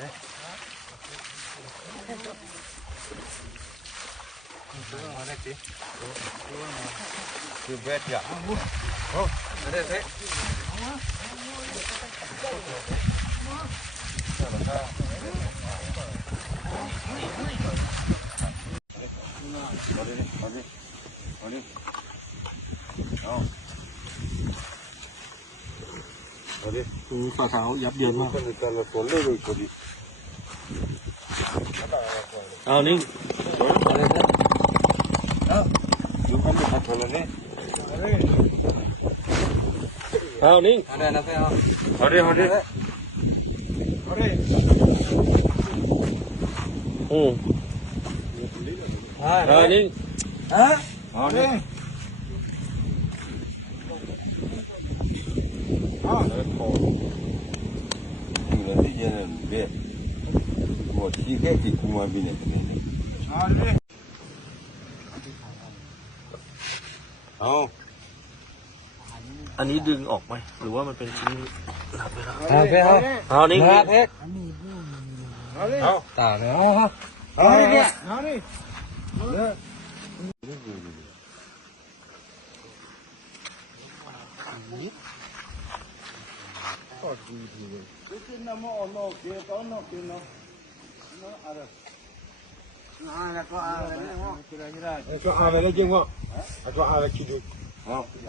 Đấy. Từ vết nhỉ? Không, ở đây thế. Vào đi, vào đi, vào đi. Vào đi. ด เอาดิเอาดิเอาดิเอาเอาดิ อืมฝ่าเท้ายับเยินมาก กันกันละคนเลยเลยคนดิ เอานิ่ง ดูกันดิขัดคนละนี่ เอานิ่ง เอาดิเอาดิเอาดิ อืมเอานิ่ง เอาดิ be ko shi kake kuma bi ne ne เอาอันนี้ดึงออกไหมหรือว่ามันเป็นชิ้นหลับไปแล้วเอาไปเอาเอานี่มเพชเอาเลยเอาตาเลยเอาเอาเนี่ยเอานี่เ video. Kita nama ono ke ono ke no. No ada. Nah, aku ada. Aku ada lagi ngok. Aku ada kidu.